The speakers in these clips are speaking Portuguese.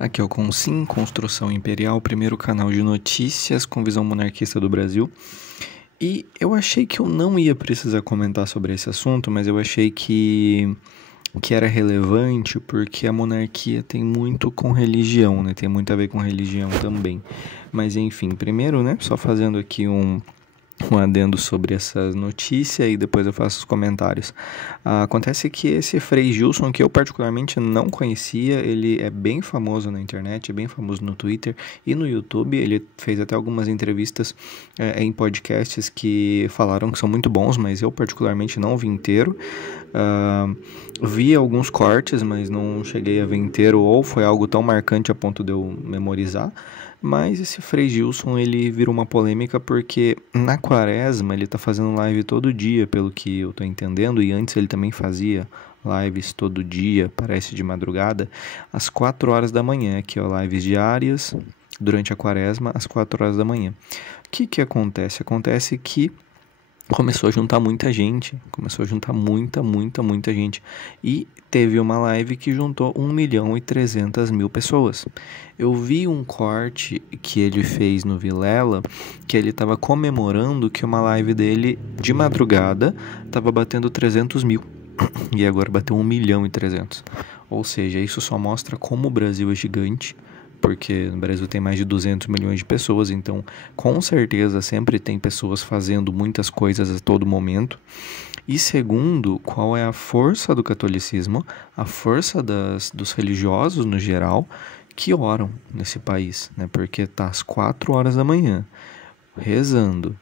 Aqui é o Consim, Construção Imperial, primeiro canal de notícias com visão monarquista do Brasil. E eu achei que eu não ia precisar comentar sobre esse assunto, mas eu achei que era relevante porque a monarquia tem muito com religião, né? Tem muito a ver com religião também. Mas enfim, primeiro, né, só fazendo aqui um adendo sobre essa notícia e depois eu faço os comentários. Acontece que esse Frei Gilson, que eu particularmente não conhecia, ele é bem famoso na internet, é bem famoso no Twitter e no YouTube. Ele fez até algumas entrevistas em podcasts que falaram que são muito bons, mas eu particularmente não vi inteiro. Vi alguns cortes, mas não cheguei a ver inteiro, ou foi algo tão marcante a ponto de eu memorizar. Mas esse Frei Gilson, ele virou uma polêmica porque na quaresma ele tá fazendo live todo dia, pelo que eu tô entendendo, e antes ele também fazia lives todo dia, parece de madrugada, às 4 horas da manhã, aqui ó, lives diárias, durante a quaresma, às 4 horas da manhã. O que acontece? Acontece que começou a juntar muita gente, começou a juntar muita gente, e teve uma live que juntou 1.300.000 pessoas. Eu vi um corte que ele fez no Vilela, que ele estava comemorando que uma live dele de madrugada estava batendo 300 mil, e agora bateu 1.300.000. Ou seja, isso só mostra como o Brasil é gigante, porque no Brasil tem mais de 200 milhões de pessoas, então com certeza sempre tem pessoas fazendo muitas coisas a todo momento. E segundo, qual é a força do catolicismo, a força dos religiosos no geral, que oram nesse país, né? Porque tá às 4 horas da manhã, rezando.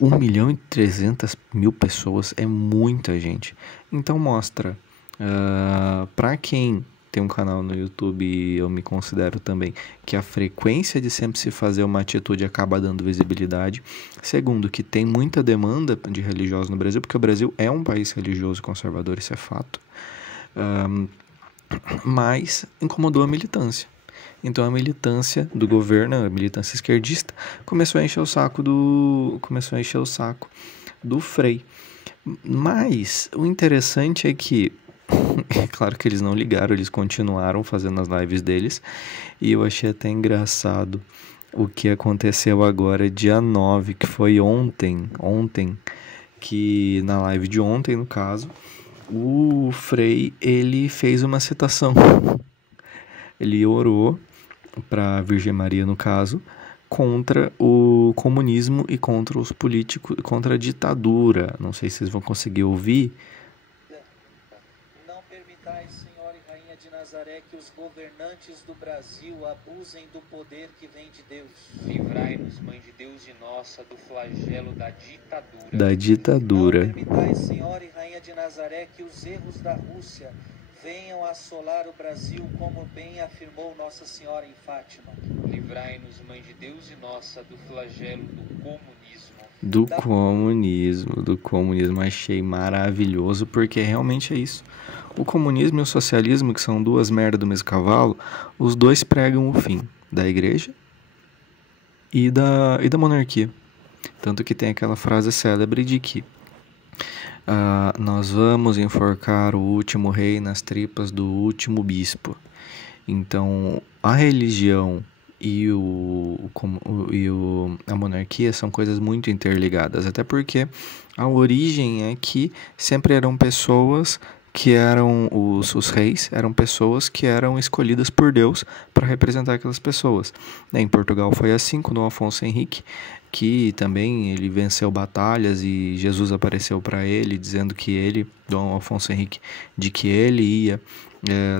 1.300.000 pessoas é muita gente. Então mostra, para quem tem um canal no YouTube e eu me considero também, que a frequência de sempre se fazer uma atitude acaba dando visibilidade. Segundo, que tem muita demanda de religiosos no Brasil, porque o Brasil é um país religioso e conservador, isso é fato. Mas incomodou a militância. Então a militância do governo, a militância esquerdista, começou a encher o saco do Frei. Mas o interessante é que é claro que eles não ligaram, eles continuaram fazendo as lives deles. E eu achei até engraçado o que aconteceu agora, dia 9, que foi ontem, que na live de ontem, no caso, o Frei, ele fez uma citação. Ele orou para a Virgem Maria, no caso, contra o comunismo e contra os políticos, contra a ditadura. Não sei se vocês vão conseguir ouvir. Senhora e Rainha de Nazaré, que os governantes do Brasil abusem do poder que vem de Deus. Livrai-nos, Mãe de Deus e nossa, do flagelo da ditadura. Não permitais, Senhora e Rainha de Nazaré, que os erros da Rússia venham assolar o Brasil, como bem afirmou Nossa Senhora em Fátima. Livrai-nos, Mãe de Deus e nossa, do flagelo do comunismo, achei maravilhoso, porque realmente é isso. O comunismo e o socialismo, que são duas merdas do mesmo cavalo, os dois pregam o fim da igreja e da monarquia. Tanto que tem aquela frase célebre de que nós vamos enforcar o último rei nas tripas do último bispo. Então, a religião e a monarquia são coisas muito interligadas, até porque a origem é que sempre eram pessoas que eram os reis, eram pessoas que eram escolhidas por Deus para representar aquelas pessoas. Em Portugal foi assim com Dom Afonso Henrique, que também ele venceu batalhas e Jesus apareceu para ele dizendo que ele, Dom Afonso Henrique, de que ele ia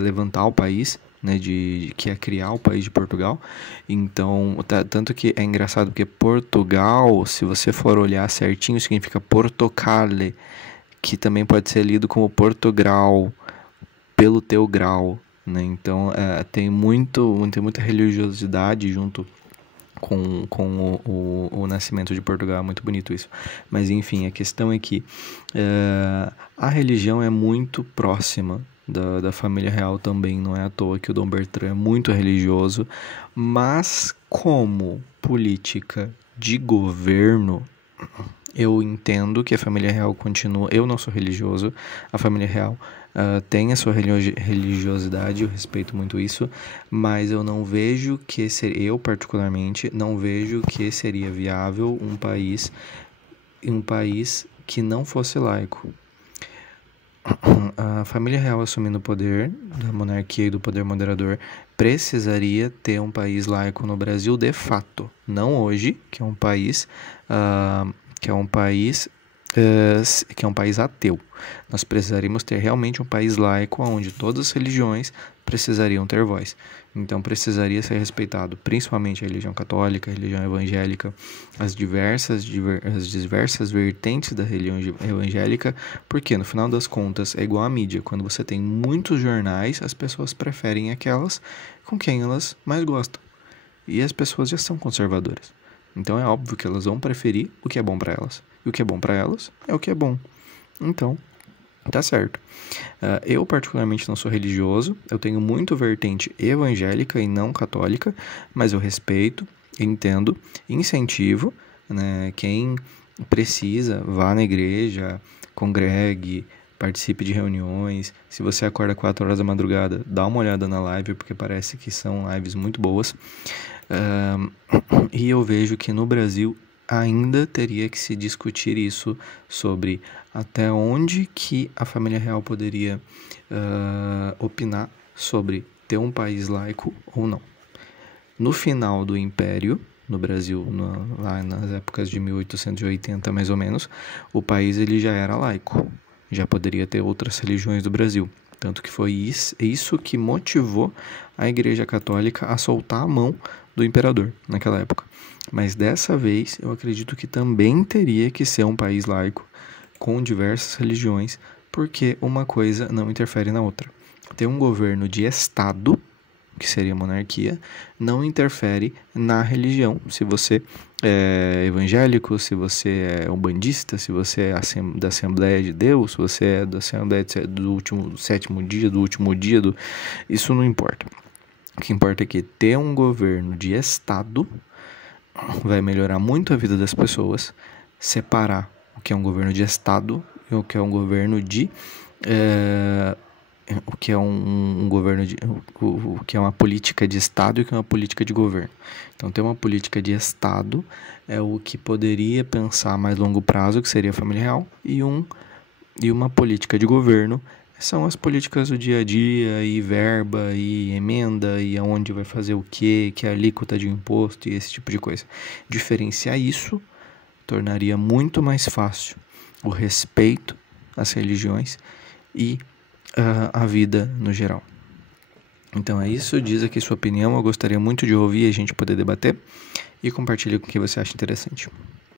levantar o país, né, que é criar o país de Portugal. Então, tanto que é engraçado porque Portugal, se você for olhar certinho, significa Portocale, que também pode ser lido como Portugal, pelo teu grau, né? Então, tem muita religiosidade junto com o nascimento de Portugal. É muito bonito isso. Mas enfim, a questão é que a religião é muito próxima da família real também. Não é à toa que o Dom Bertrand é muito religioso, mas como política de governo, eu entendo que a família real continua. Eu não sou religioso, a família real tem a sua religiosidade, eu respeito muito isso, mas eu não vejo que eu particularmente não vejo que seria viável um país que não fosse laico. A família real assumindo o poder da monarquia e do poder moderador precisaria ter um país laico no Brasil de fato, não hoje, que é um país ateu. Nós precisaríamos ter realmente um país laico onde todas as religiões precisariam ter voz. Então precisaria ser respeitado principalmente a religião católica, a religião evangélica, as diversas vertentes da religião evangélica, porque no final das contas é igual à mídia. Quando você tem muitos jornais, as pessoas preferem aquelas com quem elas mais gostam. E as pessoas já são conservadoras. Então é óbvio que elas vão preferir o que é bom para elas. E o que é bom para elas é o que é bom. Então, tá certo. Eu particularmente não sou religioso. Eu tenho muito vertente evangélica e não católica. Mas eu respeito, entendo, incentivo, né? Quem precisa, vá na igreja, congregue, participe de reuniões. Se você acorda 4 horas da madrugada, dá uma olhada na live, porque parece que são lives muito boas. E eu vejo que no Brasil ainda teria que se discutir isso sobre até onde que a família real poderia opinar sobre ter um país laico ou não. No final do Império, no Brasil, lá nas épocas de 1880 mais ou menos, o país ele já era laico, já poderia ter outras religiões do Brasil. Tanto que foi isso que motivou a Igreja Católica a soltar a mão do imperador naquela época. Mas dessa vez eu acredito que também teria que ser um país laico com diversas religiões, porque uma coisa não interfere na outra. Ter um governo de Estado, que seria a monarquia, não interfere na religião. Se você é evangélico, se você é umbandista, se você é da Assembleia de Deus, se você é da Assembleia do sétimo dia, do último dia, isso não importa. O que importa é que ter um governo de Estado vai melhorar muito a vida das pessoas, separar o que é um governo de Estado e o que é um governo de o que é um governo de o que é uma política de Estado e o que é uma política de governo. Então, ter uma política de Estado é o que poderia pensar a mais longo prazo, que seria a família real, e uma política de governo são as políticas do dia a dia, e verba, e emenda, e aonde vai fazer o quê, que é a alíquota de imposto e esse tipo de coisa. Diferenciar isso tornaria muito mais fácil o respeito às religiões e a vida no geral. Então é isso, diz aqui sua opinião, eu gostaria muito de ouvir e a gente poder debater, e compartilhe com o que você acha interessante.